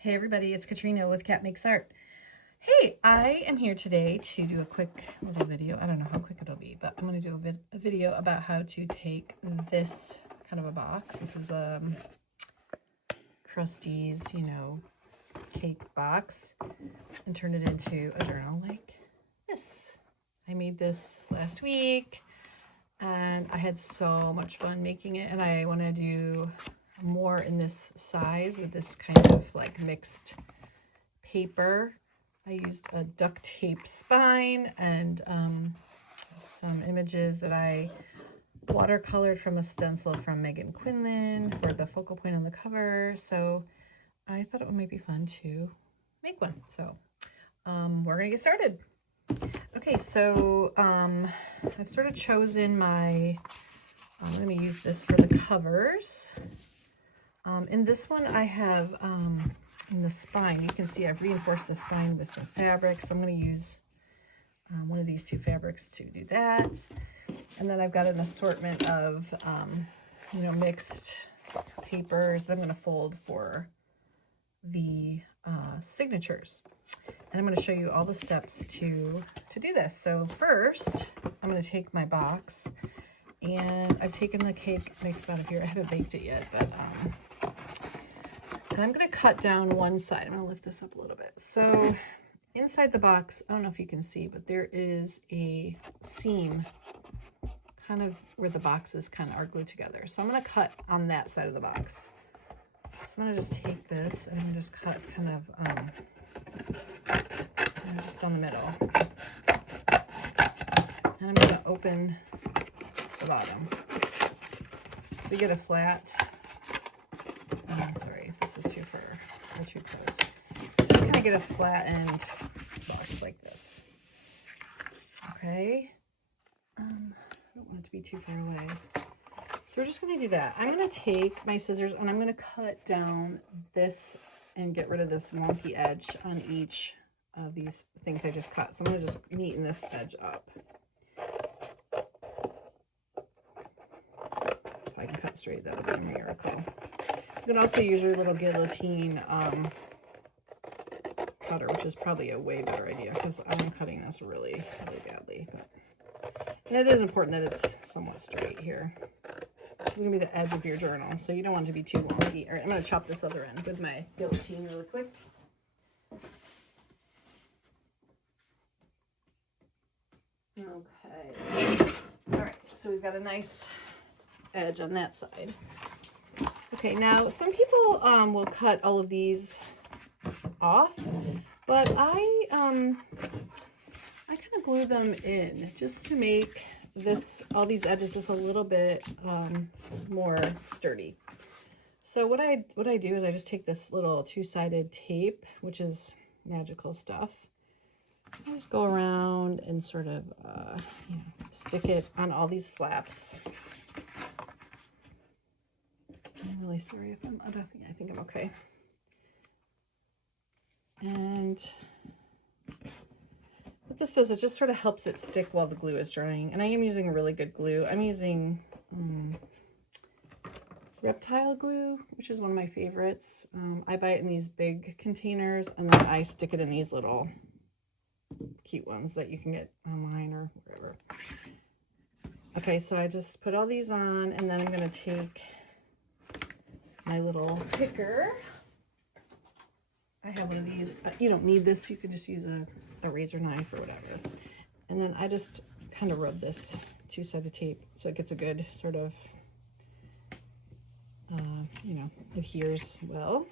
Hey everybody, it's Katrina with Cat Makes Art. Hey, I am here today to do a quick little video. I don't know how quick it'll be, but I'm going to do a video about how to take this kind of a box. This is Krusty's, cake box, and turn it into a journal like this. I made this last week and I had so much fun making it, and I want to do more in this size with this kind of like mixed paper. I used a duct tape spine and some images that I watercolored from a stencil from Megan Quinlan for the focal point on the cover. So I thought it might be fun to make one. So we're gonna get started. Okay, so I've sort of chosen my, I'm gonna use this for the covers. In this one I have, in the spine, you can see I've reinforced the spine with some fabric. So I'm going to use one of these two fabrics to do that. And then I've got an assortment of, mixed papers that I'm going to fold for the signatures. And I'm going to show you all the steps to do this. So first, I'm going to take my box, and I've taken the cake mix out of here. I haven't baked it yet, but and I'm going to cut down one side. I'm going to lift this up a little bit. So inside the box, I don't know if you can see, but there is a seam kind of where the boxes kind of are glued together. So I'm going to cut on that side of the box. So I'm going to just take this and I'm just cut kind of just down the middle. And I'm going to open the bottom. So you get a flat, sorry if this is too far or too close. Just kind of get a flattened box like this. Okay. I don't want it to be too far away. So we're just going to do that. I'm going to take my scissors and I'm going to cut down this and get rid of this wonky edge on each of these things I just cut. So I'm going to just neaten this edge up. If I can cut straight, that'll be a miracle. You can also use your little guillotine cutter, which is probably a way better idea because I'm cutting this really, really badly. And it is important that it's somewhat straight here. This is going to be the edge of your journal, so you don't want it to be too wonky. All right, I'm going to chop this other end with my guillotine really quick. Okay. All right, so we've got a nice edge on that side. Okay, now some people will cut all of these off, but I kind of glue them in just to make all these edges just a little bit more sturdy. So what I do is I just take this little two-sided tape, which is magical stuff. I just go around and sort of stick it on all these flaps. I'm really sorry if I'm out of, I think I'm okay. And what this does, it just sort of helps it stick while the glue is drying. And I am using a really good glue. I'm using reptile glue, which is one of my favorites. I buy it in these big containers, and then I stick it in these little cute ones that you can get online or wherever. Okay, so I just put all these on, and then I'm going to take my little picker. I have one of these. You don't need this. You could just use a razor knife or whatever. And then I just kind of rub this two-sided tape so it gets a good sort of, adheres well.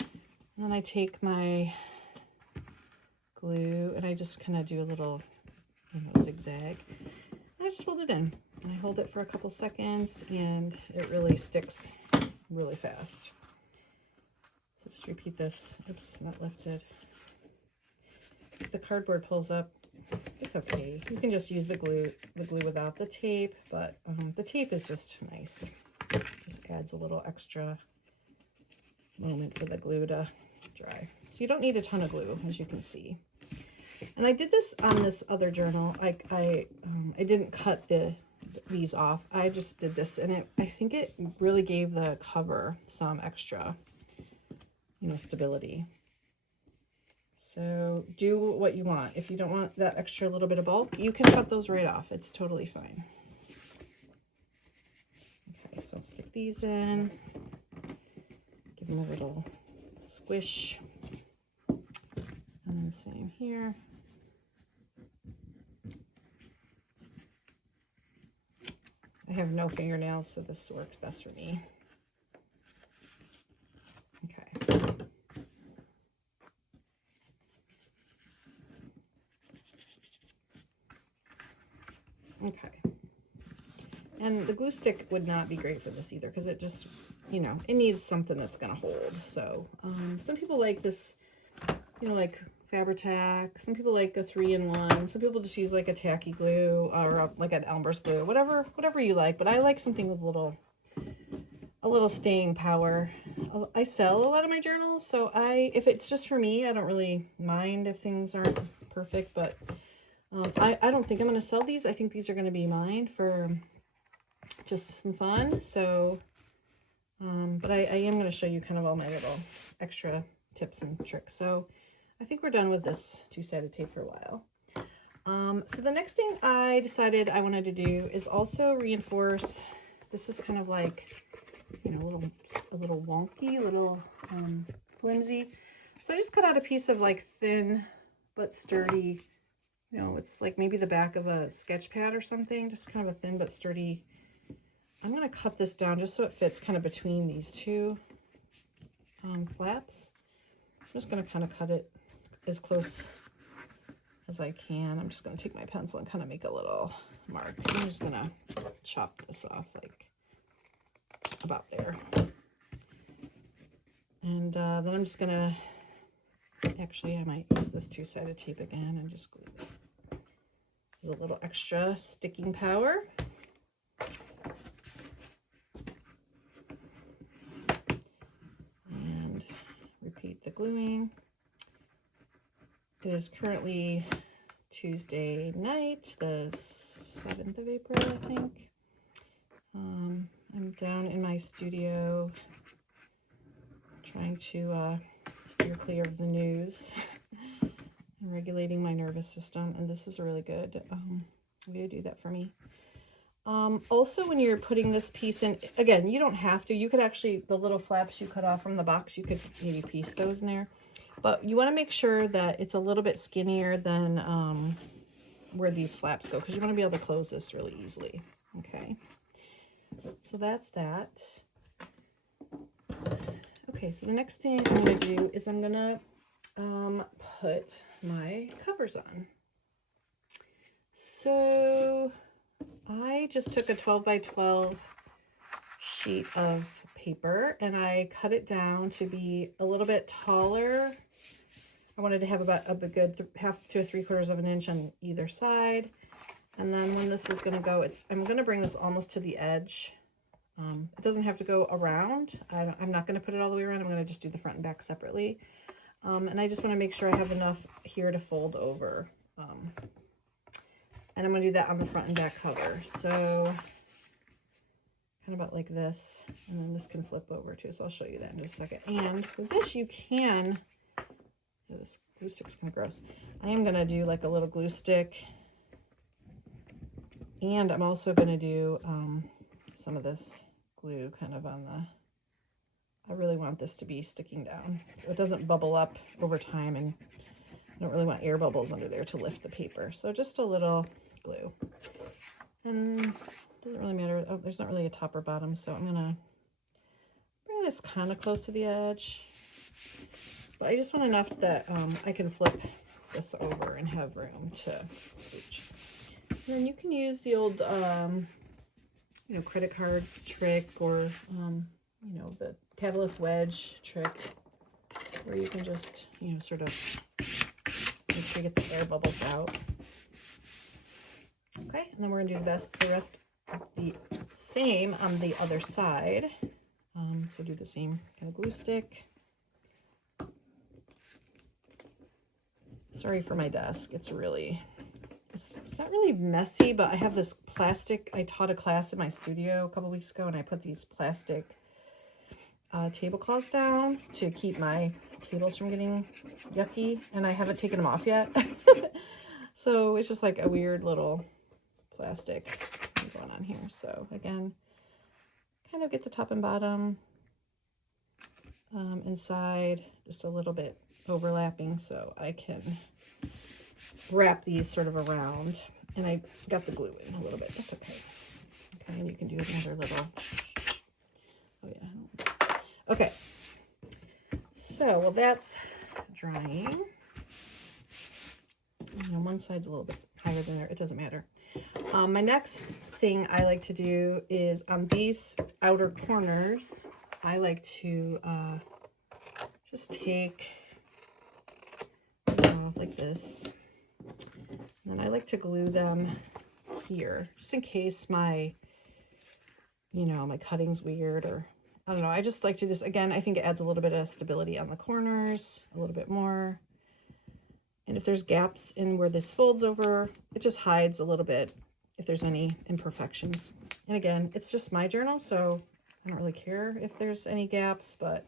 And then I take my glue and I just kind of do a little, zigzag. And I just hold it in. I hold it for a couple seconds and it really sticks really fast. So just repeat this. Oops, not lifted. If the cardboard pulls up, it's okay. You can just use the glue without the tape, but the tape is just nice. Just adds a little extra moment for the glue to dry. So you don't need a ton of glue, as you can see. And I did this on this other journal. I didn't cut these off. I just did this, and I think it really gave the cover some extra you know, stability. So do what you want. If you don't want that extra little bit of bulk, you can cut those right off. It's totally fine. Okay, so stick these in, give them a little squish, and then same here. I have no fingernails, so this works best for me. Okay. Okay. And the glue stick would not be great for this either, because it just, you know, it needs something that's going to hold. So some people like this, you know, like Fabri-Tac. Some people like a 3-in-1. Some people just use like a tacky glue or like an Elmer's glue, whatever you like. But I like something with a little staying power. I sell a lot of my journals, so if it's just for me, I don't really mind if things aren't perfect. But I don't think I'm going to sell these. I think these are going to be mine for just some fun. So, but I am going to show you kind of all my little extra tips and tricks. So I think we're done with this 2-sided tape for a while. So the next thing I decided I wanted to do is also reinforce. This is kind of like, you know, a little wonky, little flimsy. So I just cut out a piece of like thin but sturdy, you know, it's like maybe the back of a sketch pad or something, just kind of a thin but sturdy. I'm going to cut this down just so it fits kind of between these two flaps. So I'm just going to kind of cut it as close as I can. I'm just going to take my pencil and kind of make a little mark. I'm just going to chop this off like about there. And then I'm just going to, actually I might use this 2-sided tape again and just glue it. There's a little extra sticking power. And repeat the gluing. It is currently Tuesday night, the 7th of April, I think. I'm down in my studio trying to steer clear of the news and regulating my nervous system, and this is a really good way to do that for me. Also, when you're putting this piece in, again, you don't have to. You could actually, the little flaps you cut off from the box, you could maybe piece those in there. But you want to make sure that it's a little bit skinnier than where these flaps go, because you want to be able to close this really easily. Okay, so that's that. Okay, so the next thing I'm going to do is I'm going to put my covers on. So I just took a 12x12 sheet of paper and I cut it down to be a little bit taller. I wanted to have about a good 1/2 to 3/4 of an inch on either side. And then when this is going to go, I'm going to bring this almost to the edge. It doesn't have to go around. I'm not going to put it all the way around. I'm going to just do the front and back separately. And I just want to make sure I have enough here to fold over. And I'm going to do that on the front and back cover. So kind of about like this. And then this can flip over too. So I'll show you that in just a second. And with this, you can, this glue stick's kind of gross. I am going to do like a little glue stick. And I'm also going to do some of this glue kind of on the, I really want this to be sticking down so it doesn't bubble up over time, and I don't really want air bubbles under there to lift the paper. So just a little glue. And it doesn't really matter. Oh, there's not really a top or bottom, so I'm going to bring this kind of close to the edge. But I just want enough that I can flip this over and have room to scooch. And then you can use the old, you know, credit card trick, or, you know, the catalyst wedge trick, where you can just, you know, sort of make sure you get the air bubbles out. Okay, and then we're going to do the rest of the same on the other side. So do the same kind of glue stick. Sorry for my desk. It's really, it's not really messy, but I have this plastic. I taught a class in my studio a couple weeks ago, and I put these plastic tablecloths down to keep my tables from getting yucky, and I haven't taken them off yet. So it's just like a weird little plastic going on here. So again, kind of get the top and bottom inside just a little bit overlapping so I can wrap these sort of around. And I got the glue in a little bit. That's okay. Okay, and you can do another little. Oh yeah. Okay. So, well, that's drying. You know, one side's a little bit higher than there. It doesn't matter. My next thing I like to do is on these outer corners, I like to just take off like this. And I like to glue them here, just in case my, you know, my cutting's weird, or I don't know. I just like to just, again, I think it adds a little bit of stability on the corners, a little bit more. And if there's gaps in where this folds over, it just hides a little bit if there's any imperfections. And again, it's just my journal, so I don't really care if there's any gaps, but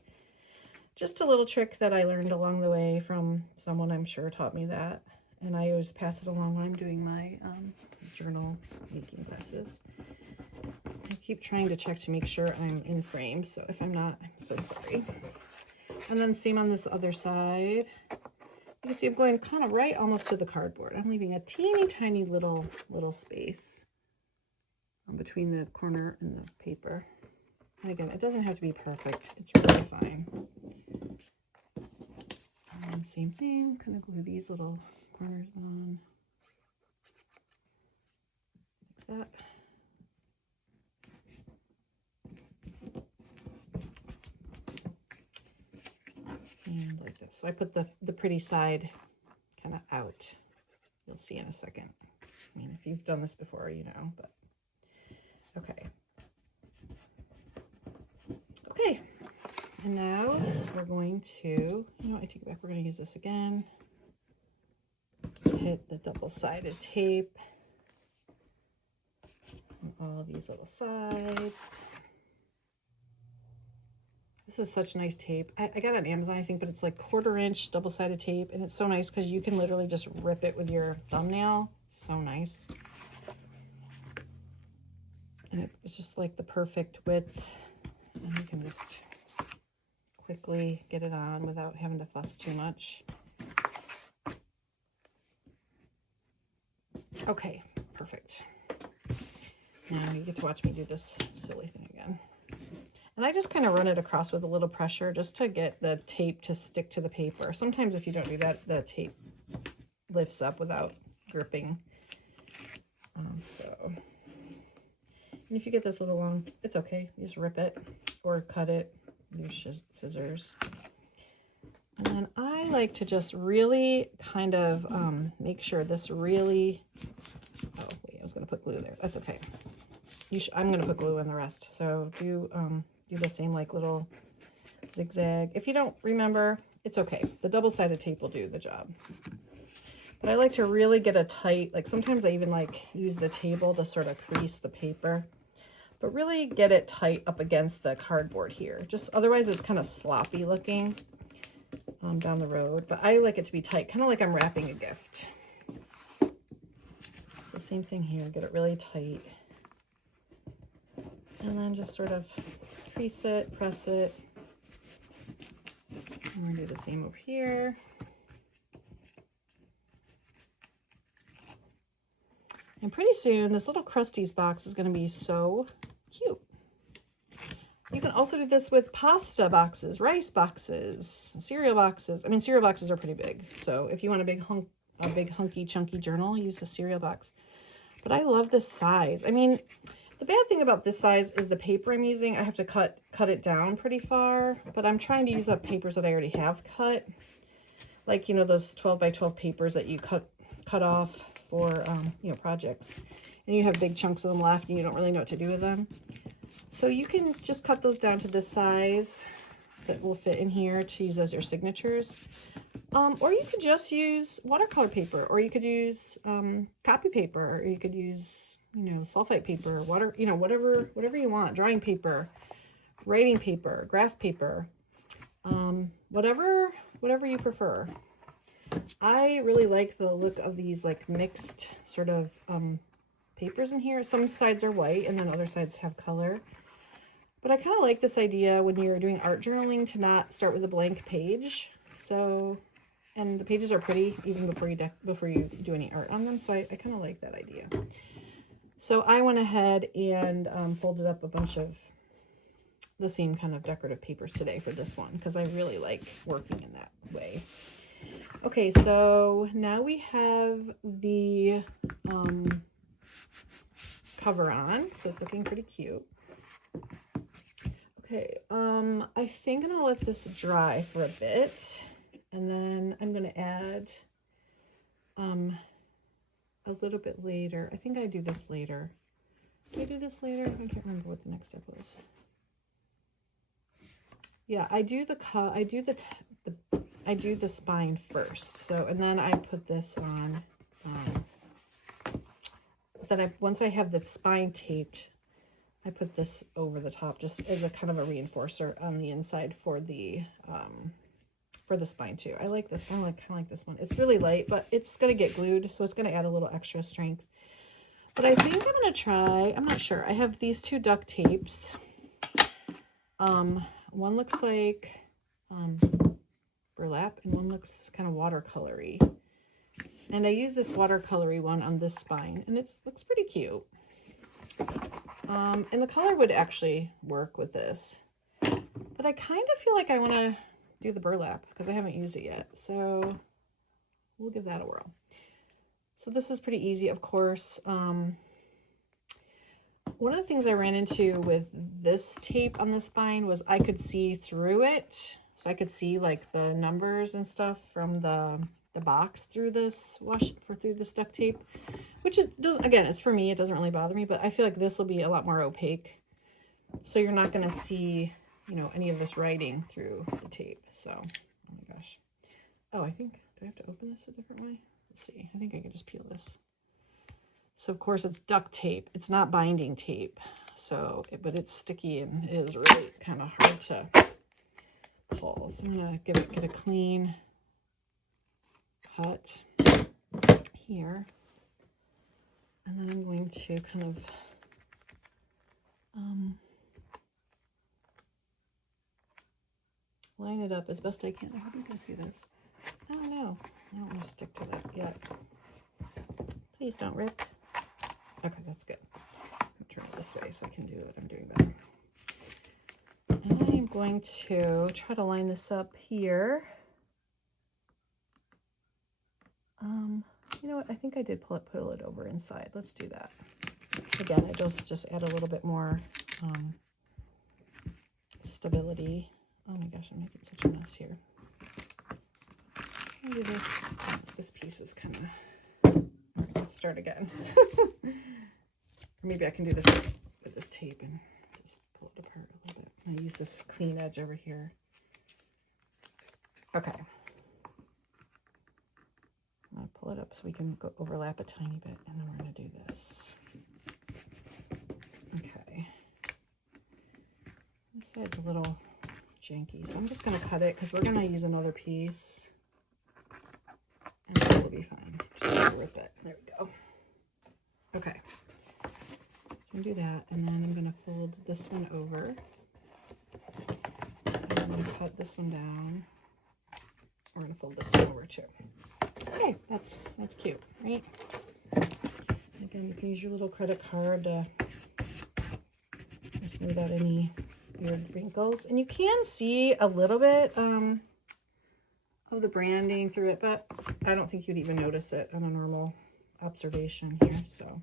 just a little trick that I learned along the way from someone I'm sure taught me that. And I always pass it along when I'm doing my journal making classes. I keep trying to check to make sure I'm in frame, so if I'm not, I'm so sorry. And then same on this other side. You can see I'm going kind of right almost to the cardboard. I'm leaving a teeny tiny little space between the corner and the paper. And again, it doesn't have to be perfect. It's really fine. And same thing, kind of glue these little corners on like that. And like this. So I put the pretty side kind of out. You'll see in a second. I mean, if you've done this before, you know, but okay. Okay. And now we're going to, you know, I take it back. We're going to use this again. Hit the double-sided tape on all these little sides. This is such nice tape. I got it on Amazon, I think, but it's like 1/4 inch double-sided tape, and it's so nice because you can literally just rip it with your thumbnail. So nice. And it's just like the perfect width, and you can just quickly get it on without having to fuss too much. Okay, perfect. Now you get to watch me do this silly thing again. And I just kind of run it across with a little pressure just to get the tape to stick to the paper. Sometimes if you don't do that, the tape lifts up without gripping. And if you get this a little long, it's okay. You just rip it or cut it. Use scissors. And then I like to just really kind of make sure this really, oh wait, I was gonna put glue there. That's okay. I'm gonna put glue in the rest. So do the same like little zigzag. If you don't remember, it's okay. The double-sided tape will do the job. But I like to really get a tight, like sometimes I even like use the table to sort of crease the paper, but really get it tight up against the cardboard here. Just otherwise it's kind of sloppy looking down the road, but I like it to be tight, kind of like I'm wrapping a gift. So same thing here, get it really tight. And then just sort of crease it, press it. I'm going to do the same over here. And pretty soon, this little Krusteaz box is going to be so cute. You can also do this with pasta boxes, rice boxes, cereal boxes. I mean, cereal boxes are pretty big. So if you want a big hunky, chunky journal, use the cereal box. But I love this size. I mean, the bad thing about this size is the paper I'm using. I have to cut it down pretty far, but I'm trying to use up papers that I already have cut. Like, you know, those 12 by 12 papers that you cut off for, you know, projects. And you have big chunks of them left and you don't really know what to do with them. So you can just cut those down to this size that will fit in here to use as your signatures. Or you could just use watercolor paper, or you could use copy paper, or you could use, you know, sulfite paper, water, you know, whatever you want, drawing paper, writing paper, graph paper, whatever you prefer. I really like the look of these like mixed sort of papers in here. Some sides are white and then other sides have color. But I kind of like this idea when you're doing art journaling to not start with a blank page. So, and the pages are pretty even before you do any art on them. So I kind of like that idea. So I went ahead and folded up a bunch of the same kind of decorative papers today for this one because I really like working in that way. Okay, so now we have the cover on, so it's looking pretty cute. Okay, I think I'm gonna let this dry for a bit, and then I'm gonna add a little bit later. I think I do this later. Do I do this later? I can't remember what the next step was. Yeah, I do the spine first. So, and then I put this on. Once I have the spine taped, I put this over the top just as a kind of a reinforcer on the inside for the spine too. I like this. I kind of like this one. It's really light, but it's gonna get glued, so it's gonna add a little extra strength. But I think I'm gonna try. I'm not sure. I have these two duct tapes. One looks like burlap, and one looks kind of watercolory. And I use this watercolory one on this spine, and it looks pretty cute. And the color would actually work with this. But I kind of feel like I want to do the burlap because I haven't used it yet. So we'll give that a whirl. So this is pretty easy, of course. One of the things I ran into with this tape on the spine was I could see through it. So I could see like the numbers and stuff from the box through this through this duct tape, which again, it's for me, it doesn't really bother me, but I feel like this will be a lot more opaque. So you're not going to see, you know, any of this writing through the tape. So, oh my gosh. Oh, I think, do I have to open this a different way? Let's see. I think I can just peel this. So of course it's duct tape. It's not binding tape. So, but it's sticky and it is really kind of hard to pull. So I'm going to get a clean cut here. And then I'm going to kind of line it up as best I can. I hope you can see this. I don't know. I don't want to stick to that yet. Please don't rip. Okay, that's good. I'm turn it this way so I can do what I'm doing better. And I am going to try to line this up here. You know what? I think I did pull it over inside. Let's do that. Again, I just add a little bit more stability. Oh my gosh, I'm making such a mess here. Maybe this piece is kind of... All right, let's start again. Or maybe I can do this with this tape and just pull it apart a little bit. I'm going to use this clean edge over here. Okay. I'm going to pull it up so we can go overlap a tiny bit, and then we're going to do this. Okay. This side's a little janky, so I'm just going to cut it because we're going to use another piece. And it will be fine. Just rip it. There we go. Okay. I'm going to do that, and then I'm going to fold this one over. And I'm going to cut this one down. We're going to fold this one over too. Okay, that's cute, right? Again, you can use your little credit card to smooth out any weird wrinkles. And you can see a little bit of the branding through it, but I don't think you'd even notice it on a normal observation here. So,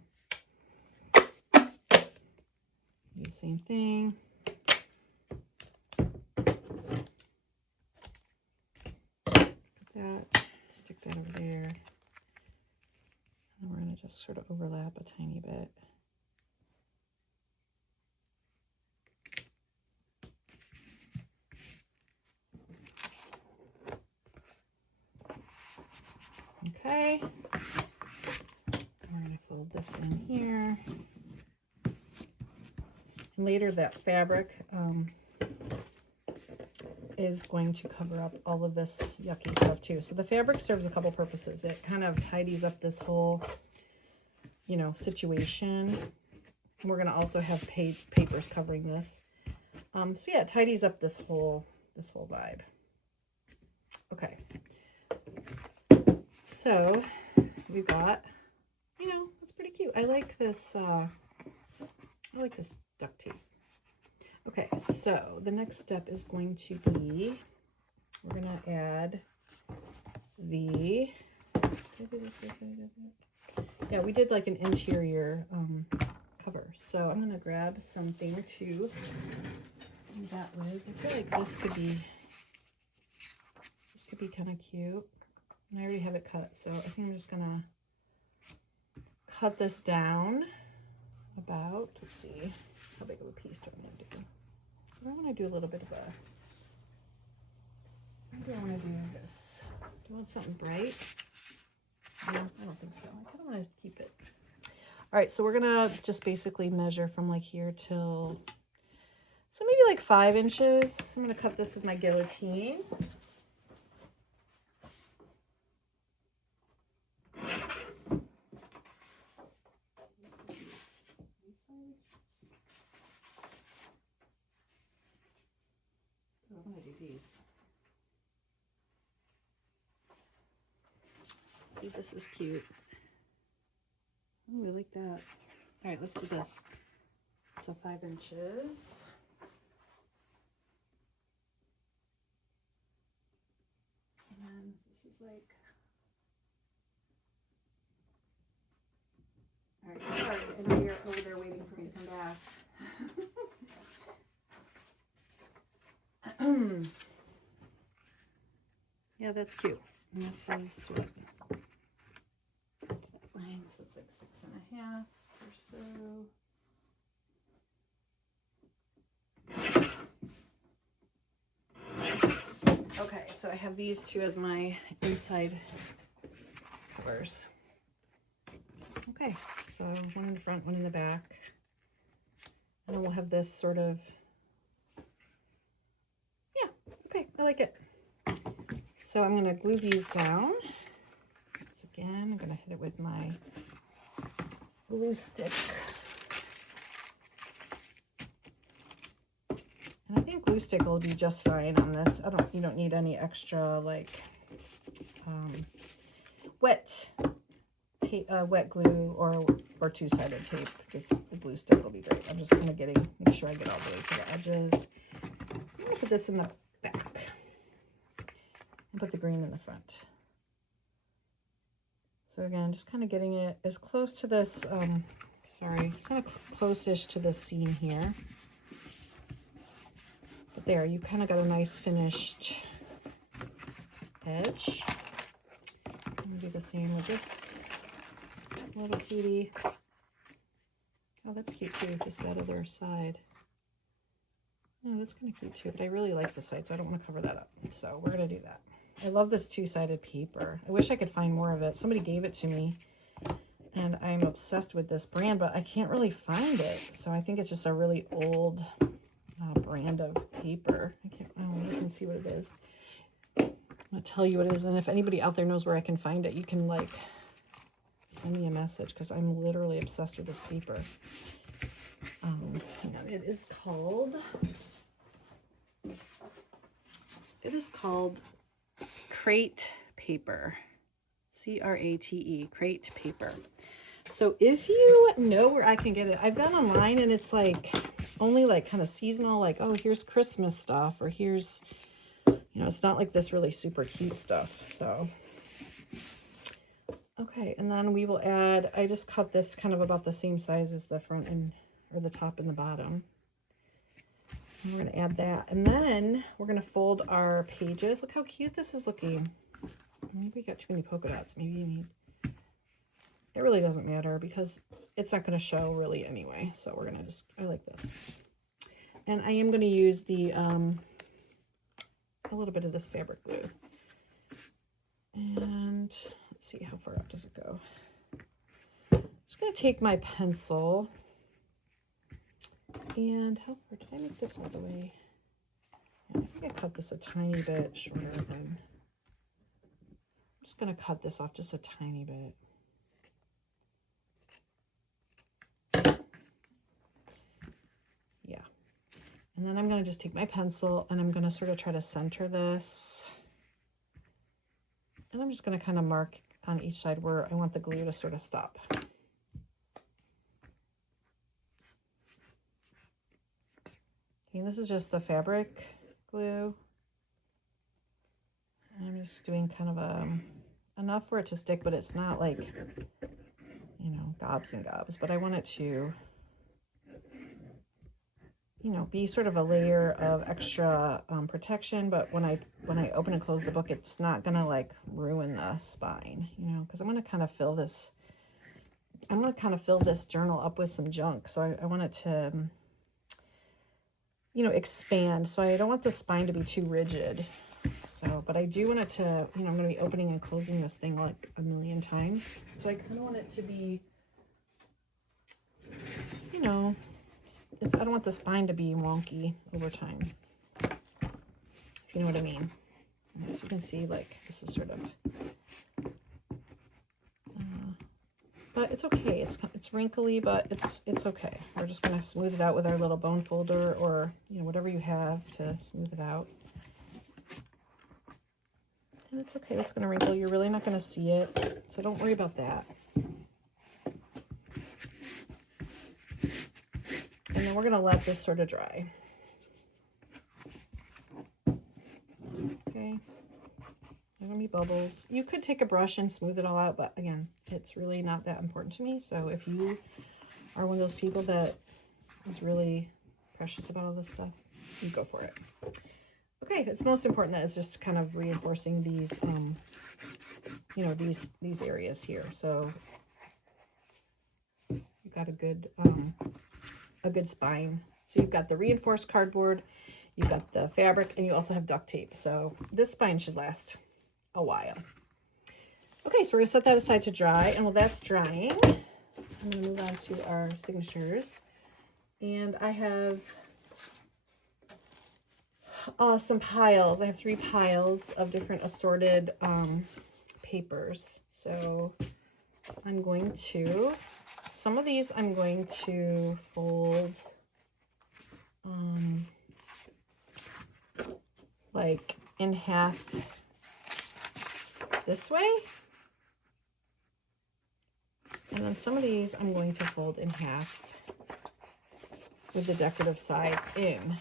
the same thing. That, stick that over there, and we're going to just sort of overlap a tiny bit. Okay, we're going to fold this in here. And later that fabric is going to cover up all of this yucky stuff too. So the fabric serves a couple purposes. It kind of tidies up this whole, you know, situation. We're going to also have papers covering this. So yeah, it tidies up this whole vibe. Okay. So we've got, you know, it's pretty cute. I like this duct tape. Okay, so the next step is going to be, we're going to add the, yeah, we did like an interior cover. So I'm going to grab something to do that with. I feel like this could be kind of cute. And I already have it cut, so I think I'm just going to cut this down about, let's see, how big of a piece do I want to do? I want to do a little bit of a, maybe I want to do this. Do I want something bright? No, I don't think so. I kind of want to keep it. All right, so we're going to just basically measure from like here till, so maybe like 5 inches. I'm going to cut this with my guillotine. I'm going to do these. See, this is cute. Oh, I like that. All right, let's do this. So 5 inches. And then this is like, all right, sorry, I know you're over there waiting for me to come back. Yeah, that's cute. And this is what? That line, so it's like 6.5 or so. Okay, so I have these two as my inside covers. Okay, so one in the front, one in the back. And then we'll have this sort of, yeah, okay, I like it. So I'm going to glue these down. Once again, I'm going to hit it with my glue stick. And I think glue stick will be just fine on this. You don't need any extra like wet tape, wet glue or two-sided tape, because the glue stick will be great. I'm just kind of make sure I get all the way to the edges. I'm going to put this in the back. Put the green in the front. So again, just kind of getting it as close to this, sorry, it's kind of close-ish to this seam here. But there, you kind of got a nice finished edge. I'm going to do the same with this little cutie. Oh, that's cute too, just that other side. Oh, that's kind of cute too, but I really like this side, so I don't want to cover that up. So we're going to do that. I love this two-sided paper. I wish I could find more of it. Somebody gave it to me, and I'm obsessed with this brand, but I can't really find it. So I think it's just a really old brand of paper. You can see what it is. I'm going to tell you what it is, and if anybody out there knows where I can find it, you can, like, send me a message, because I'm literally obsessed with this paper. Hang on. It is called Crate paper, C-R-A-T-E, Crate paper. So if you know where I can get it, I've been online and it's like only like kind of seasonal, like, oh, here's Christmas stuff, or here's, you know, it's not like this really super cute stuff. So, okay. And then we will add, I just cut this kind of about the same size as the front or the top and the bottom. And we're going to add that. And then we're going to fold our pages. Look how cute this is looking. Maybe we got too many polka dots. Maybe you need, it really doesn't matter because it's not going to show really anyway. So we're going to just, I like this. And I am going to use the, a little bit of this fabric glue. And let's see, how far up does it go? I'm just going to take my pencil. And how far did I make this all the way? I think I cut this a tiny bit shorter than, I'm just going to cut this off just a tiny bit. Yeah. And then I'm going to just take my pencil and I'm going to sort of try to center this. And I'm just going to kind of mark on each side where I want the glue to sort of stop. And this is just the fabric glue. And I'm just doing kind of enough for it to stick, but it's not like, you know, gobs and gobs, but I want it to, you know, be sort of a layer of extra protection. But when I open and close the book, it's not gonna like ruin the spine, you know, because I'm gonna kind of fill this journal up with some junk. So I want it to, you know, expand. So I don't want the spine to be too rigid. So, but I do want it to, you know, I'm going to be opening and closing this thing like a million times. So I kind of want it to be, you know, I don't want the spine to be wonky over time, if you know what I mean. As you can see, like, this is sort of, but it's okay. It's wrinkly, but it's okay. We're just going to smooth it out with our little bone folder, or, you know, whatever you have to smooth it out. And it's okay, it's going to wrinkle. You're really not going to see it, so don't worry about that. And then we're going to let this sort of dry. Okay. There are going to be bubbles. You could take a brush and smooth it all out, but again, it's really not that important to me. So if you are one of those people that is really precious about all this stuff, you go for it. Okay, it's most important that it's just kind of reinforcing these, you know, these areas here. So you've got a good spine. So you've got the reinforced cardboard, you've got the fabric, and you also have duct tape. So this spine should last a while. Okay, so we're gonna set that aside to dry, and while that's drying, I'm gonna move on to our signatures. And I have some piles. I have 3 piles of different assorted papers. So I'm going to, some of these I'm going to fold like in half this way. And then some of these I'm going to fold in half with the decorative side in.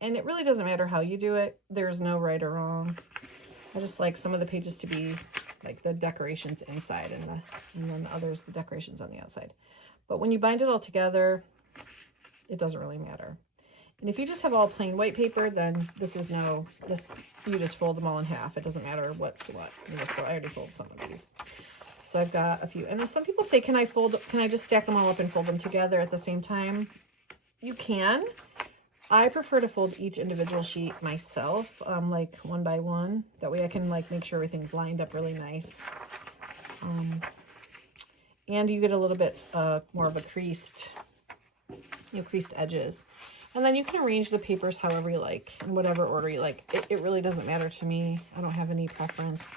And it really doesn't matter how you do it. There's no right or wrong. I just like some of the pages to be like the decorations inside, and then the others, the decorations on the outside. But when you bind it all together, it doesn't really matter. And if you just have all plain white paper, then this is you just fold them all in half. It doesn't matter what's what. So I already folded some of these. So I've got a few. And then some people say, can I just stack them all up and fold them together at the same time? You can. I prefer to fold each individual sheet myself, like one by one. That way I can like make sure everything's lined up really nice. And you get a little bit more of a creased edges. And then you can arrange the papers however you like, in whatever order you like. It really doesn't matter to me. I don't have any preference.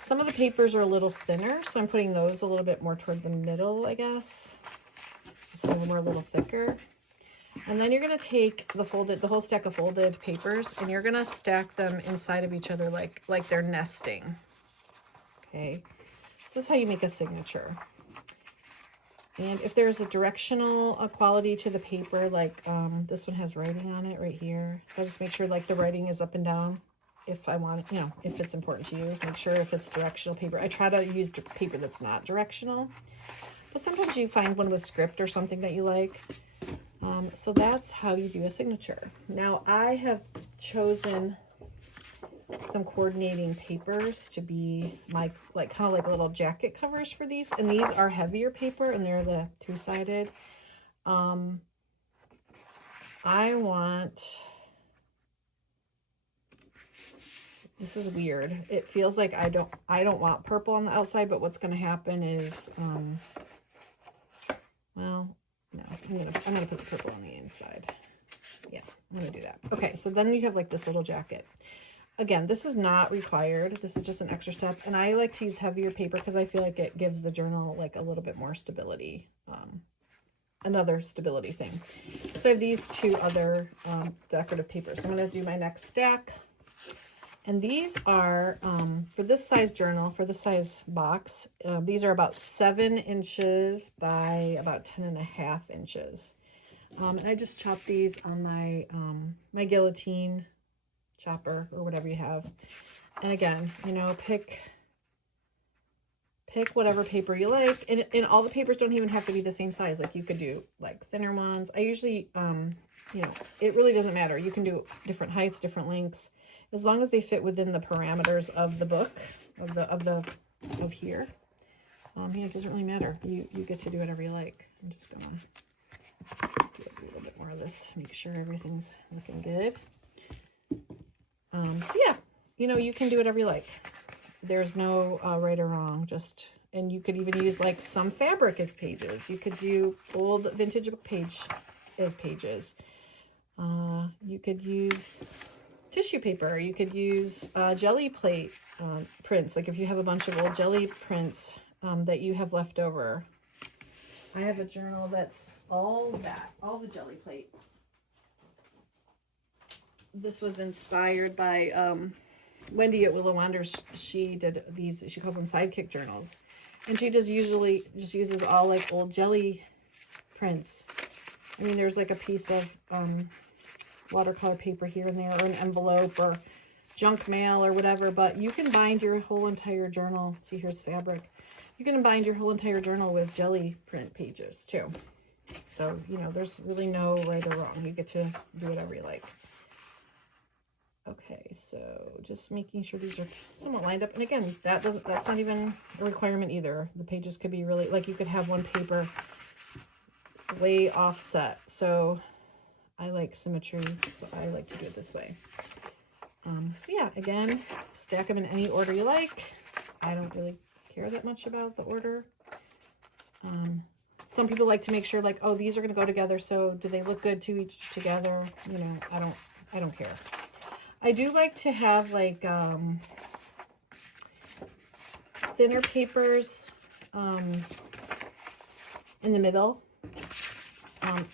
Some of the papers are a little thinner, so I'm putting those a little bit more toward the middle, I guess. Some of them are a little thicker. And then you're going to take the whole stack of folded papers, and you're going to stack them inside of each other like they're nesting. Okay, so this is how you make a signature. And if there's a directional quality to the paper, like this one has writing on it right here, so I just make sure like the writing is up and down. If I want, you know, if it's important to you, make sure if it's directional paper. I try to use paper that's not directional, but sometimes you find one with script or something that you like. So that's how you do a signature. Now I have chosen some coordinating papers to be my kind of like little jacket covers for these, and these are heavier paper, and they're the 2-sided. I want, this is weird. It feels like I don't want purple on the outside, but what's going to happen is well, no, I'm gonna put the purple on the inside. Yeah, I'm gonna do that. Okay, so then you have like this little jacket. Again, this is not required. This is just an extra step. And I like to use heavier paper because I feel like it gives the journal like a little bit more stability. Another stability thing. So I have these two other decorative papers. I'm going to do my next stack. And these are, for this size journal, for this size box, these are about 7 inches by about 10.5 inches. And I just chopped these on my, my guillotine chopper or whatever you have. And again, you know, pick whatever paper you like. And all the papers don't even have to be the same size. Like you could do like thinner ones. I usually, you know, it really doesn't matter. You can do different heights, different lengths, as long as they fit within the parameters of the book, of here. Yeah, it doesn't really matter. You get to do whatever you like. I'm just gonna do a little bit more of this, make sure everything's looking good. So yeah, you know, you can do whatever you like. There's no right or wrong, just, and you could even use like some fabric as pages. You could do old vintage book page as pages. You could use tissue paper. You could use jelly plate prints. Like if you have a bunch of old jelly prints that you have left over. I have a journal that's all the jelly plate. This was inspired by Wendy at Willow Wonders. She did these, she calls them sidekick journals. And she just usually just uses all like old jelly prints. I mean, there's like a piece of watercolor paper here and there, or an envelope, or junk mail, or whatever, but you can bind your whole entire journal. See, here's fabric. You can bind your whole entire journal with jelly print pages too. So, you know, there's really no right or wrong. You get to do whatever you like. Okay, so just making sure these are somewhat lined up. And again, that's not even a requirement either. The pages could be really, like you could have one paper way offset. So I like symmetry, so I like to do it this way. So yeah, again, stack them in any order you like. I don't really care that much about the order. Some people like to make sure like, oh, these are going to go together, so do they look good to each together? You know, I don't care. I do like to have like thinner papers in the middle.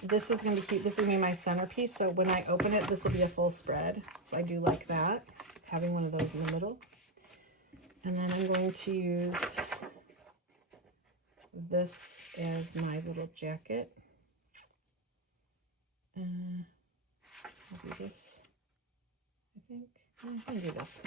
This is going to be cute. This is going to be my centerpiece, so when I open it, this will be a full spread. So I do like that, having one of those in the middle. And then I'm going to use this as my little jacket. I'll do this, I think. I'm going to do this.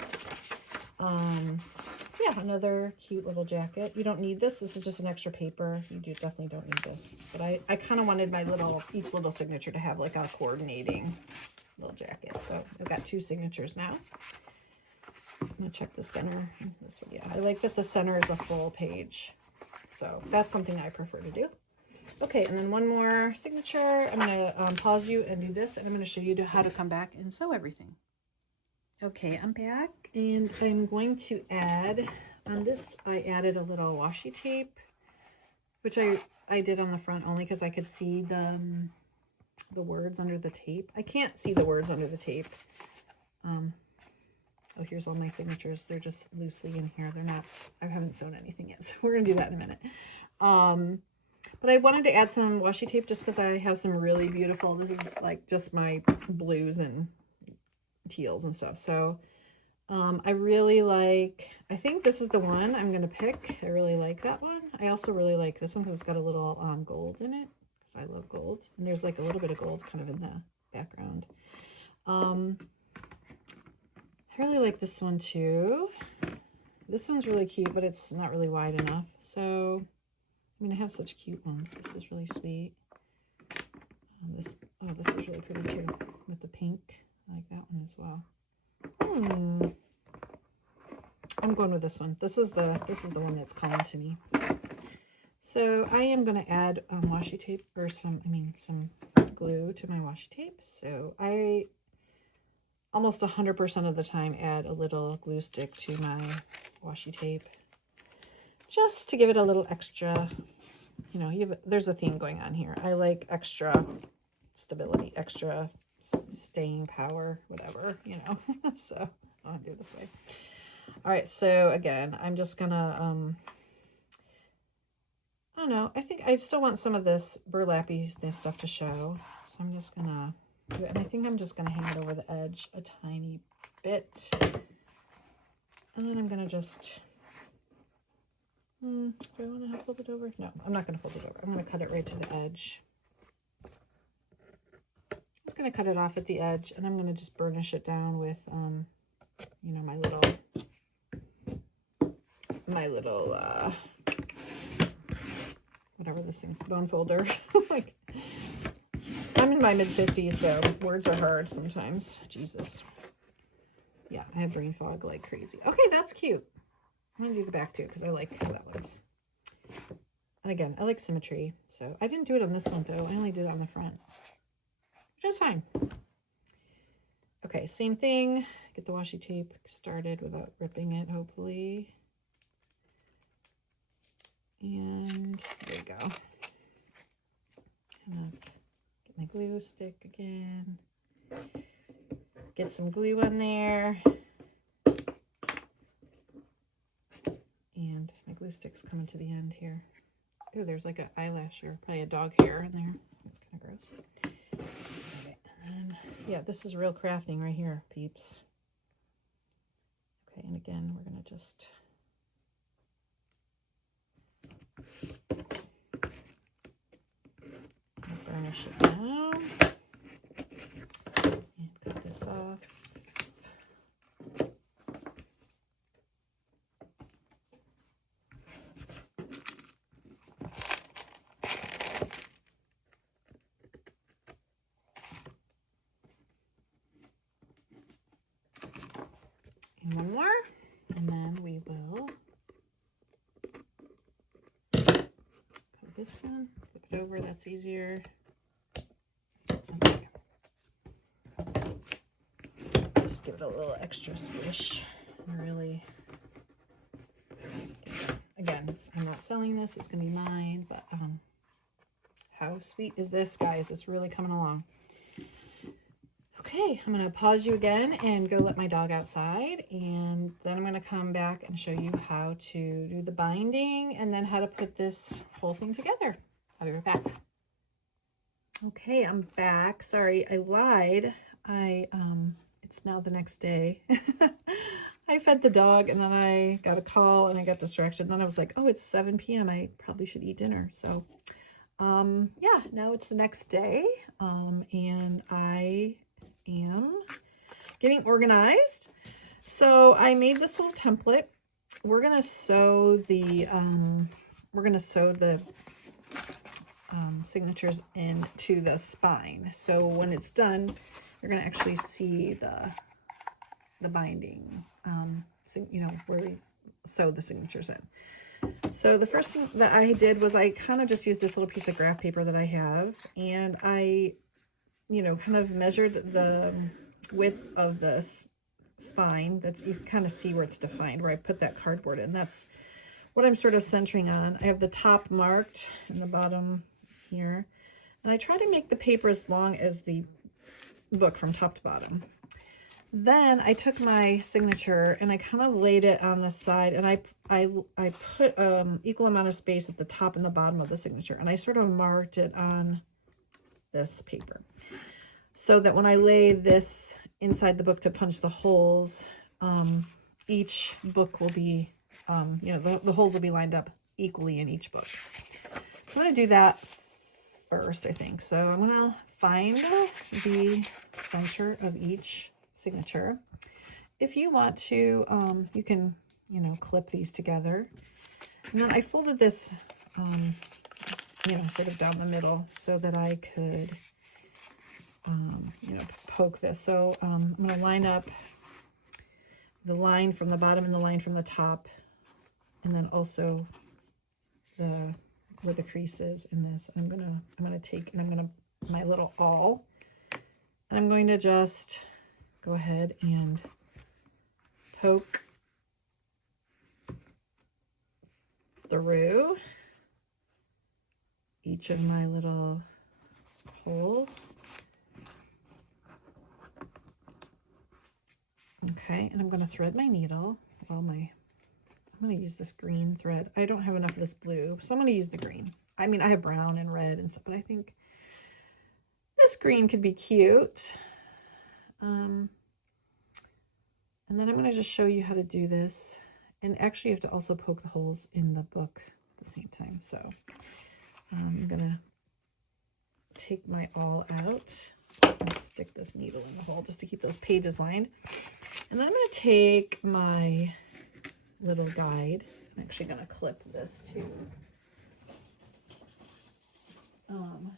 So yeah, another cute little jacket. You don't need this. This is just an extra paper. You definitely don't need this. But I kind of wanted my each little signature to have like a coordinating little jacket. So I've got 2 signatures now. I'm going to check the center. This one, yeah. I like that the center is a full page. So that's something I prefer to do. Okay, and then one more signature. I'm going to pause you and do this, and I'm going to show you how to come back and sew everything. Okay, I'm back, and I'm going to add, on this, I added a little washi tape, which I did on the front only because I could see the words under the tape. I can't see the words under the tape. Oh, here's all my signatures. They're just loosely in here. They're not, I haven't sewn anything yet, so we're going to do that in a minute. But I wanted to add some washi tape just because I have some really beautiful, this is like just my blues and teals and stuff. So I really like, I think this is the one I'm going to pick. I really like that one. I also really like this one because it's got a little gold in it, because I love gold. And there's like a little bit of gold kind of in the background. I really like this one too. This one's really cute, but it's not really wide enough. So, I mean, I have such cute ones. This is really sweet. This is really pretty too, with the pink. I like that one as well. I'm going with this one. This is the one that's calling to me. So I am going to add washi tape, or some glue to my washi tape. So I almost 100% of the time add a little glue stick to my washi tape, just to give it a little extra, you know, there's a theme going on here. I like extra stability, extra staying power, whatever, you know. So I'll do it this way. All right, so again, I'm just gonna, I don't know, I think I still want some of this burlappy stuff to show. So I'm just gonna do it, and I think I'm just gonna hang it over the edge a tiny bit. And then I'm gonna just, do I wanna fold it over? No, I'm not gonna fold it over. I'm gonna cut it right to the edge. I'm just gonna cut it off at the edge, and I'm gonna just burnish it down with, you know, my little, whatever this thing's, bone folder. Like, I'm in my mid-50s, so words are hard sometimes. Jesus. Yeah, I have brain fog like crazy. Okay, that's cute. I'm gonna do the back too, because I like how that looks. And again, I like symmetry. So I didn't do it on this one though. I only did it on the front, which is fine. Okay, same thing. Get the washi tape started without ripping it, hopefully. And there we go. Get my glue stick again. Get some glue on there. And my glue stick's coming to the end here. Oh, there's like an eyelash here, probably a dog hair in there. That's kind of gross. Okay, and then, yeah, this is real crafting right here, peeps. Okay, and again, we're gonna just burnish it down and cut this off. And one more, and then we will cut this one, flip it over, that's easier. Okay. Just give it a little extra squish. Really, again, I'm not selling this, it's gonna be mine, but how sweet is this, guys? It's really coming along. Okay, I'm gonna pause you again and go let my dog outside, and then I'm gonna come back and show you how to do the binding and then how to put this whole thing together. I'll be right back. Okay, I'm back. Sorry, I lied. It's now the next day. I fed the dog and then I got a call and I got distracted. And then I was like, oh, it's 7 p.m. I probably should eat dinner. So, yeah, now it's the next day. And I am getting organized. So I made this little template. We're gonna sew the signatures into the spine. So when it's done, you're gonna actually see the binding, so, you know, where we sew the signatures in. So the first thing that I did was I kind of just used this little piece of graph paper that I have, and I, you know, kind of measured the width of this spine. That's, you can kind of see where it's defined, where I put that cardboard in. That's what I'm sort of centering on. I have the top marked and the bottom here, and I try to make the paper as long as the book from top to bottom. Then I took my signature and I kind of laid it on the side, and I put equal amount of space at the top and the bottom of the signature, and I sort of marked it on this paper so that when I lay this inside the book to punch the holes, each book will be, you know, the holes will be lined up equally in each book. So I'm going to do that first, I think. So I'm going to find the center of each signature. If you want to, you can, you know, clip these together. And then I folded this, you know, sort of down the middle so that I could, you know, poke this. So I'm going to line up the line from the bottom and the line from the top, and then also where the crease is in this. I'm gonna take, and I'm gonna, my little awl, and I'm going to just go ahead and poke through each of my little holes. Okay, and I'm going to thread my needle. I'm going to use this green thread. I don't have enough of this blue, so I'm going to use the green. I mean, I have brown and red and stuff, but I think this green could be cute. And then I'm going to just show you how to do this. And actually, you have to also poke the holes in the book at the same time. So I'm going to take my awl out and stick this needle in the hole just to keep those pages lined. And then I'm going to take my little guide. I'm actually going to clip this too.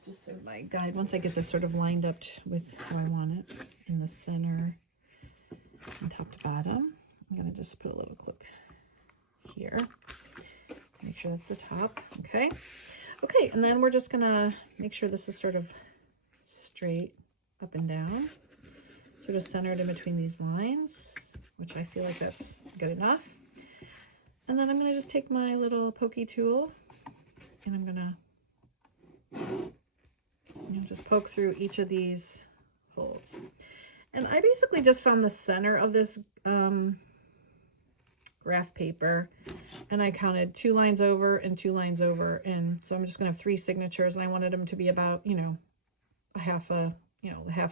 Just so my guide, once I get this sort of lined up with how I want it in the center and top to bottom, I'm going to just put a little clip here. Make sure that's the top. Okay. Okay, and then we're just going to make sure this is sort of straight up and down, sort of centered in between these lines, which I feel like that's good enough. And then I'm going to just take my little pokey tool and I'm going to just poke through each of these holes. And I basically just found the center of this graph paper, and I counted 2 lines over and 2 lines over, and so I'm just going to have 3 signatures, and I wanted them to be about, you know, half a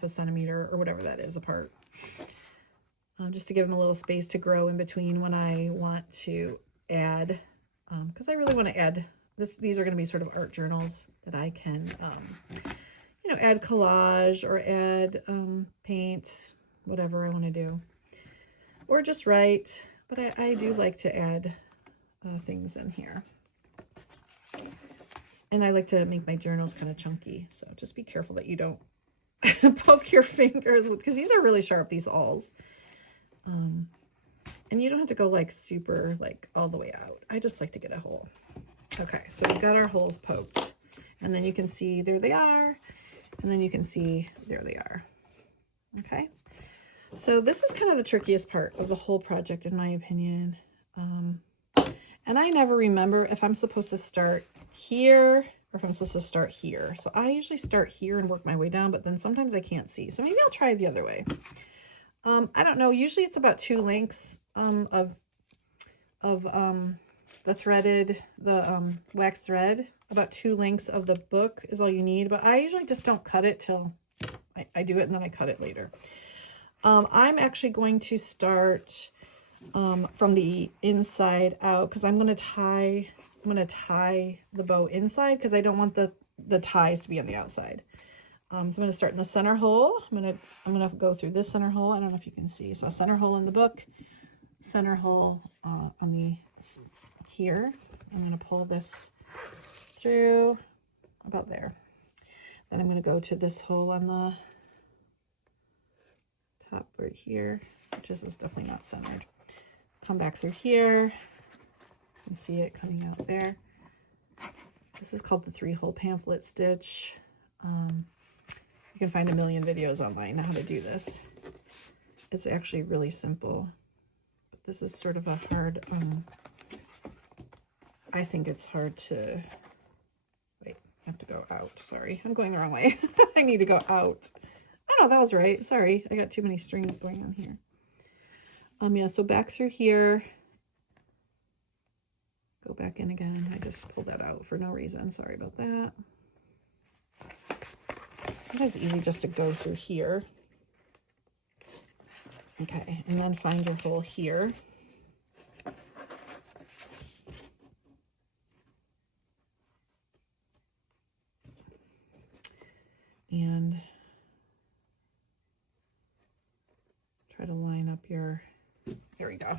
centimeter or whatever that is apart, just to give them a little space to grow in between when I want to add, because I really want to add this. These are going to be sort of art journals that I can, you know, add collage or add paint, whatever I want to do, or just write. But I do like to add things in here. And I like to make my journals kind of chunky. So just be careful that you don't poke your fingers with, because these are really sharp, these awls. And you don't have to go like super, like all the way out. I just like to get a hole. Okay, so we've got our holes poked. And then you can see there they are. And then you can see there they are. Okay. So this is kind of the trickiest part of the whole project, in my opinion. And I never remember if I'm supposed to start here or if I'm supposed to start here. So I usually start here and work my way down, but then sometimes I can't see. So maybe I'll try it the other way. I don't know. Usually it's about 2 lengths of the threaded, wax thread. About 2 lengths of the book is all you need. But I usually just don't cut it till I do it, and then I cut it later. I'm actually going to start from the inside out, because I'm going to tie the bow inside, because I don't want the ties to be on the outside. So I'm going to start in the center hole. I'm going to go through this center hole. I don't know if you can see. So a center hole in the book, center hole on the here. I'm going to pull this through about there. Then I'm going to go to this hole on the top right here, which is definitely not centered. Come back through here. You can see it coming out there. This is called the 3-hole pamphlet stitch. You can find a million videos online on how to do this. It's actually really simple, but this is sort of a hard, I think it's hard to, wait, I have to go out. Sorry, I'm going the wrong way. I need to go out. Oh no, that was right. Sorry, I got too many strings going on here. Yeah, so back through here. Go back in again. I just pulled that out for no reason. Sorry about that. Sometimes it's easy just to go through here. Okay, and then find your hole here. And try to line up your, there we go,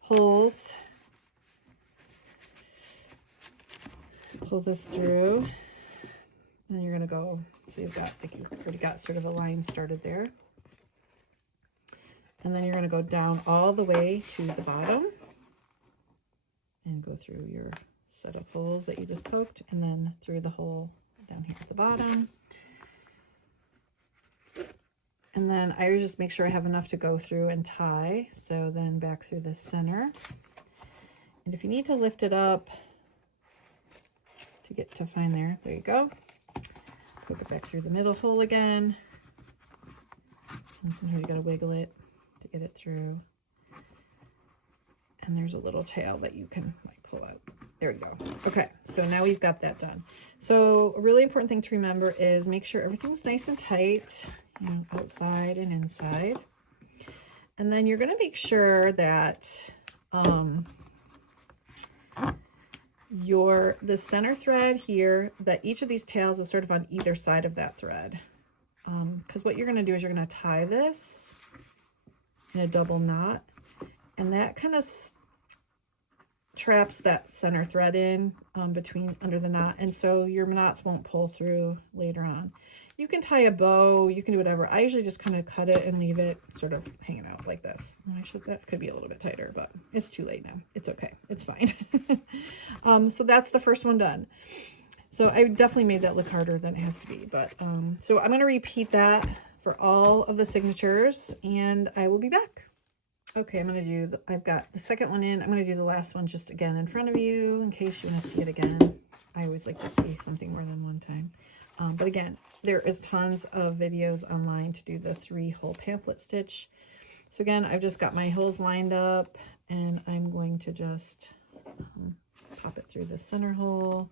holes. Pull this through, and you're going to go, so you've got, like, you've already got sort of a line started there. And then you're going to go down all the way to the bottom and go through your set of holes that you just poked, and then through the hole down here at the bottom. And then I just make sure I have enough to go through and tie. So then back through the center. And if you need to lift it up to get to find there you go. Poke it back through the middle hole again. And sometimes you gotta wiggle it to get it through. And there's a little tail that you can like pull out. There we go. Okay, so now we've got that done. So a really important thing to remember is make sure everything's nice and tight, you know, outside and inside. And then you're going to make sure that the center thread here, that each of these tails is sort of on either side of that thread. Because what you're going to do is you're going to tie this in a double knot, and that kind of traps that center thread in under the knot, and so your knots won't pull through later on. You can tie a bow, you can do whatever. I usually just kind of cut it and leave it sort of hanging out like this. That could be a little bit tighter, but it's too late now. It's okay, it's fine. So that's the first one done. So I definitely made that look harder than it has to be, but so I'm going to repeat that for all of the signatures, and I will be back. Okay, I'm going to do, I've got the second one in. I'm going to do the last one just again in front of you in case you want to see it again. I always like to see something more than one time. But again, there is tons of videos online to do the 3-hole pamphlet stitch. So again, I've just got my holes lined up, and I'm going to just pop it through the center hole.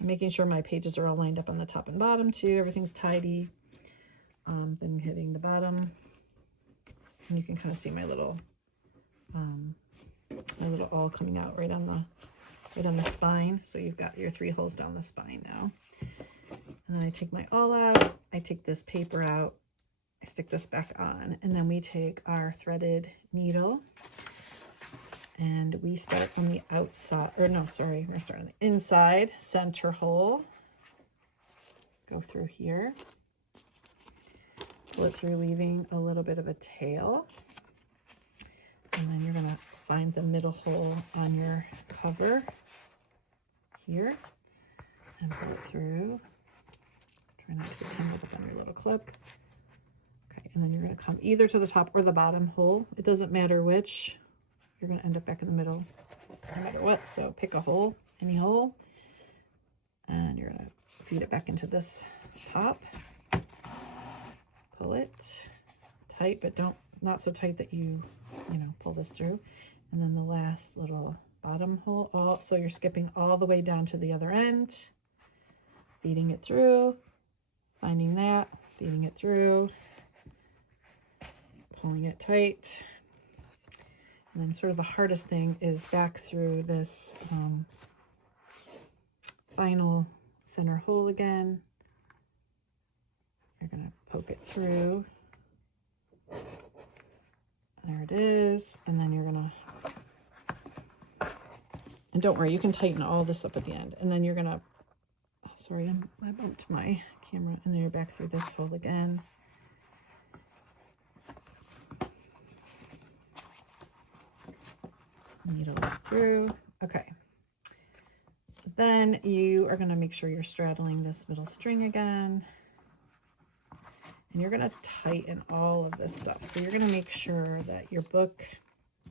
I'm making sure my pages are all lined up on the top and bottom too. Everything's tidy. Then hitting the bottom. And you can kind of see my little awl coming out right on the spine. So you've got your 3 holes down the spine now. And then I take my awl out, I take this paper out, I stick this back on, and then we take our threaded needle and we start on the outside, or no, sorry, we're gonna start on the inside center hole. Go through here. Pull it through, leaving a little bit of a tail. And then you're going to find the middle hole on your cover here and pull it through. Try not to get tangled up on your little clip. Okay, and then you're going to come either to the top or the bottom hole. It doesn't matter which. You're going to end up back in the middle no matter what. So pick a hole, any hole, and you're going to feed it back into this top. Pull it tight, but not so tight that you pull this through. And then the last little bottom hole, so you're skipping all the way down to the other end, feeding it through, finding that, feeding it through, pulling it tight. And then sort of the hardest thing is back through this final center hole again. You're going to poke it through. There it is. And then you're going to, and don't worry, you can tighten all this up at the end. And then you're going to, sorry, I bumped my camera. And then you're back through this hole again. Needle it through. Okay. Then you are going to make sure you're straddling this middle string again. And you're going to tighten all of this stuff. So you're going to make sure that your book,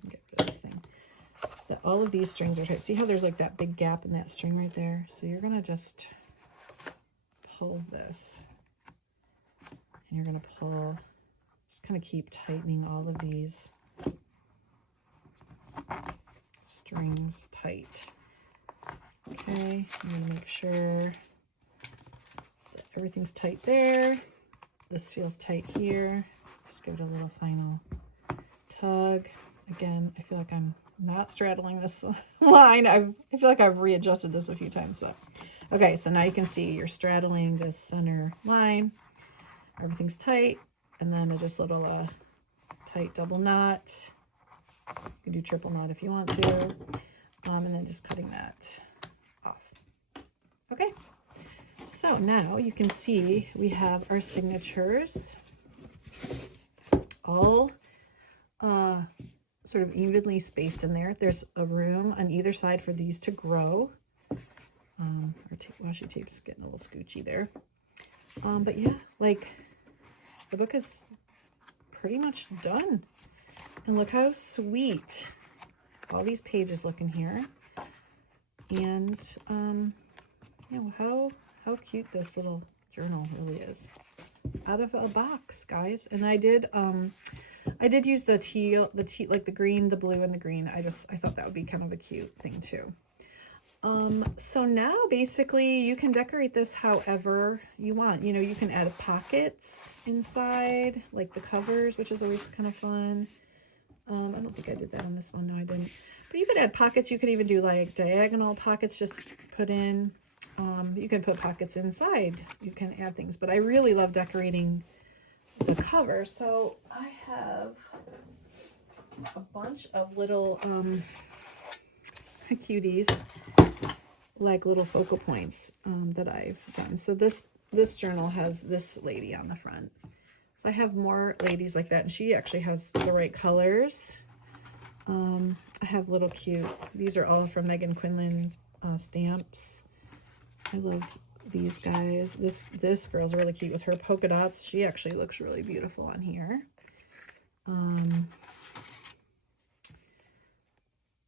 get rid of this thing, that all of these strings are tight. See how there's like that big gap in that string right there? So you're going to just pull this. And you're going to pull, just kind of keep tightening all of these strings tight. Okay, I'm going to make sure that everything's tight there. This feels tight here. Just give it a little final tug. Again, I feel like I'm not straddling this line. I feel like I've readjusted this a few times, but okay, so now you can see you're straddling this center line. Everything's tight, and then just a little tight double knot. You can do triple knot if you want to, and then just cutting that off. Okay. So now you can see we have our signatures all sort of evenly spaced in there. There's a room on either side for these to grow. Our washi tape's getting a little scoochy there. But yeah, like the book is pretty much done. And look how sweet all these pages look in here. And you know, how cute this little journal really is. Out of a box, guys. And I did I did use the teal, like the green, the blue, and the green. I thought that would be kind of a cute thing too. So now basically you can decorate this however you want. You know, you can add pockets inside, like the covers, which is always kind of fun. I don't think I did that on this one. No, I didn't. But you could add pockets. You could even do like diagonal pockets, just put in. You can put pockets inside. You can add things. But I really love decorating the cover. So I have a bunch of little cuties, like little focal points that I've done. So this journal has this lady on the front. So I have more ladies like that, and she actually has the right colors. I have little cute, these are all from Megan Quinlan stamps. I love these guys. This girl's really cute with her polka dots. She actually looks really beautiful on here.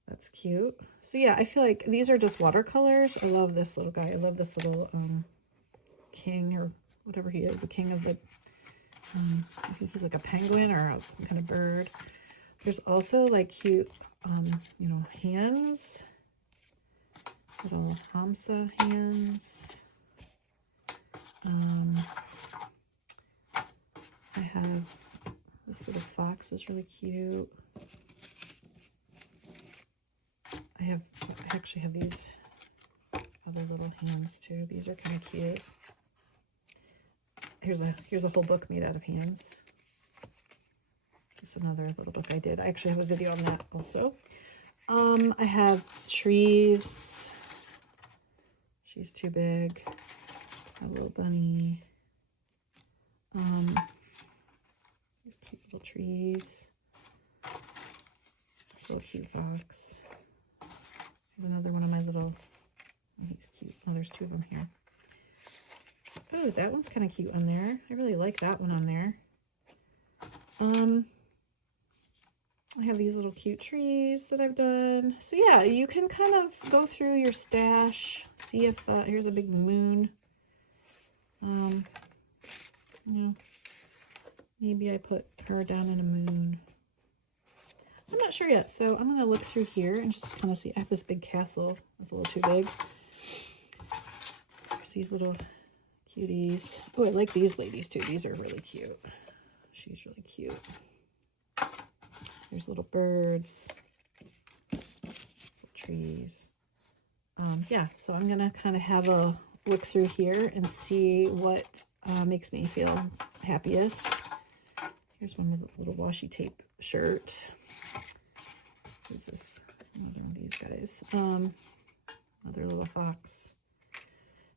That's cute. So yeah, I feel like these are just watercolors. I love this little guy. I love this little king, or whatever he is, the king of the, I think he's like a penguin or some kind of bird. There's also like cute, you know, hands, little Hamsa hands. I have this little fox is really cute. I actually have these other little hands too. These are kind of cute. Here's a whole book made out of hands. Just another little book I did. I actually have a video on that also. I have trees. She's too big. A little bunny. These cute little trees. This little cute fox. Here's another one of my little, oh, he's cute. Oh, there's two of them here. Oh, that one's kind of cute on there. I really like that one on there. I have these little cute trees that I've done. So yeah, you can kind of go through your stash, see if, here's a big moon. You know, maybe I put her down in a moon. I'm not sure yet, so I'm going to look through here and just kind of see. I have this big castle. It's a little too big. There's these little cuties. Oh, I like these ladies too. These are really cute. She's really cute. There's little birds. Some trees. Yeah, so I'm going to kind of have a look through here and see what makes me feel happiest. Here's one with a little washi tape shirt. Who's this? Another one of these guys. Another little fox.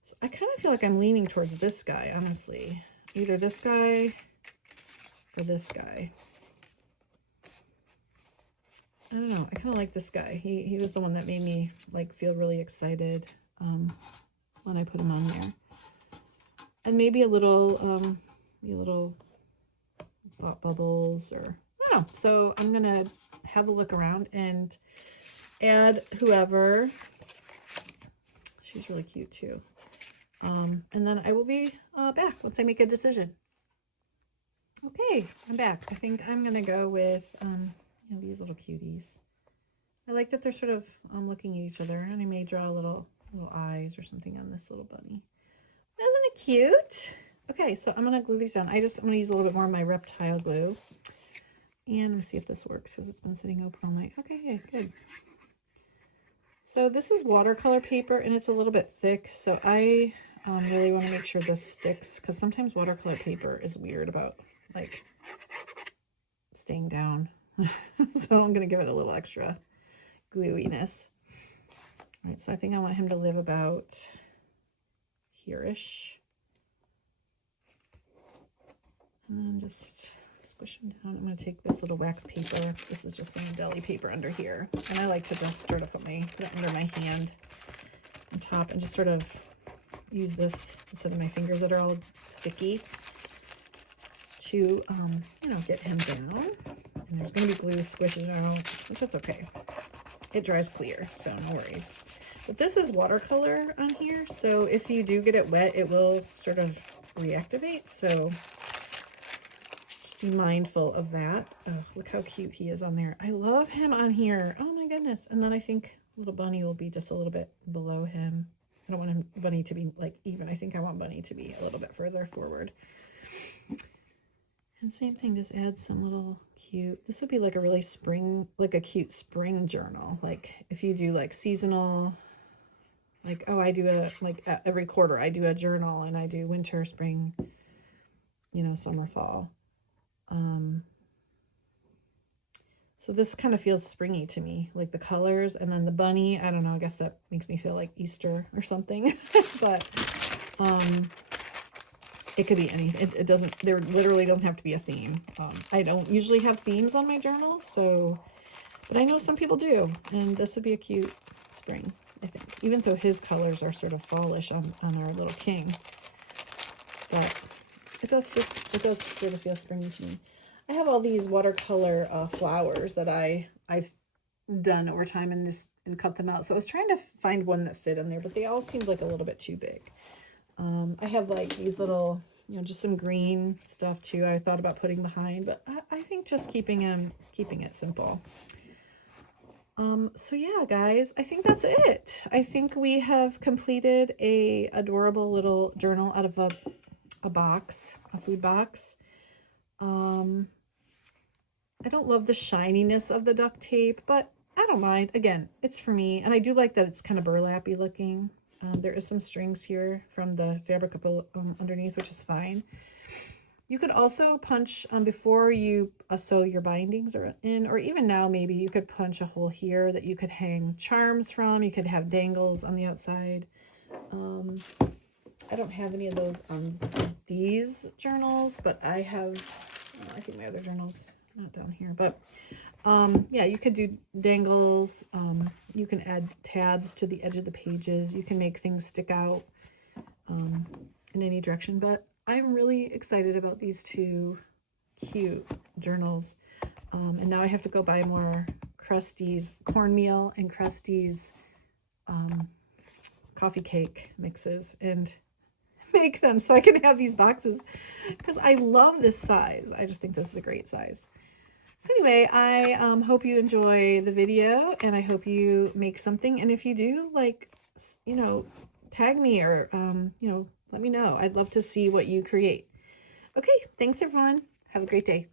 So I kind of feel like I'm leaning towards this guy, honestly. Either this guy or this guy. I don't know. I kind of like this guy. He was the one that made me like feel really excited when I put him on there. And maybe a little thought bubbles, or I don't know. So I'm gonna have a look around and add whoever. She's really cute too. And then I will be back once I make a decision. Okay, I'm back. I think I'm gonna go with you know, these little cuties. I like that they're sort of looking at each other, and I may draw little eyes or something on this little bunny. Isn't it cute? Okay, so I'm gonna glue these down. I'm gonna use a little bit more of my reptile glue. And let me see if this works, because it's been sitting open all night. Okay, yeah, good. So this is watercolor paper, and it's a little bit thick. So I really want to make sure this sticks, because sometimes watercolor paper is weird about like staying down. So I'm going to give it a little extra gluiness. All right, so I think I want him to live about here-ish. And then just squish them down. I'm going to take this little wax paper. This is just some deli paper under here. And I like to just sort of put it under my hand on top and just sort of use this instead of my fingers that are all sticky to, you know, get him down. And there's going to be glue squishing out, but that's okay. It dries clear, so no worries. But this is watercolor on here, so if you do get it wet, it will sort of reactivate. So just be mindful of that. Oh, look how cute he is on there. I love him on here. Oh my goodness. And then I think little Bunny will be just a little bit below him. I don't want Bunny to be like even. I think I want Bunny to be a little bit further forward. And same thing, just add some little cute, this would be like a really spring, like a cute spring journal. Like if you do like seasonal, like, oh, I do a, like every quarter I do a journal and I do winter, spring, you know, summer, fall. So this kind of feels springy to me, like the colors, and then the bunny, I don't know, I guess that makes me feel like Easter or something. But it could be anything. It doesn't, there literally doesn't have to be a theme. I don't usually have themes on my journals, so, but I know some people do, and this would be a cute spring, I think. Even though his colors are sort of fallish on our little king, but it does sort of feel springy to me. I have all these watercolor flowers that I've done over time and cut them out. So I was trying to find one that fit in there, but they all seemed like a little bit too big. I have like these little, you know, just some green stuff too. I thought about putting behind, but I think just keeping it simple. So yeah, guys, I think that's it. I think we have completed a adorable little journal out of a box, a food box. I don't love the shininess of the duct tape, but I don't mind. Again, it's for me, and I do like that it's kind of burlappy looking. There is some strings here from the fabric underneath, which is fine. You could also punch before you sew your bindings or even now maybe you could punch a hole here that you could hang charms from. You could have dangles on the outside. I don't have any of those on these journals, but I have, I think my other journals not down here, but yeah, you could do dangles. You can add tabs to the edge of the pages. You can make things stick out in any direction, but I'm really excited about these two cute journals. And now I have to go buy more Krusty's cornmeal and Krusty's coffee cake mixes and make them so I can have these boxes, because I love this size. I just think this is a great size. So anyway, I hope you enjoy the video, and I hope you make something. And if you do, like, you know, tag me or, you know, let me know. I'd love to see what you create. Okay, thanks everyone. Have a great day.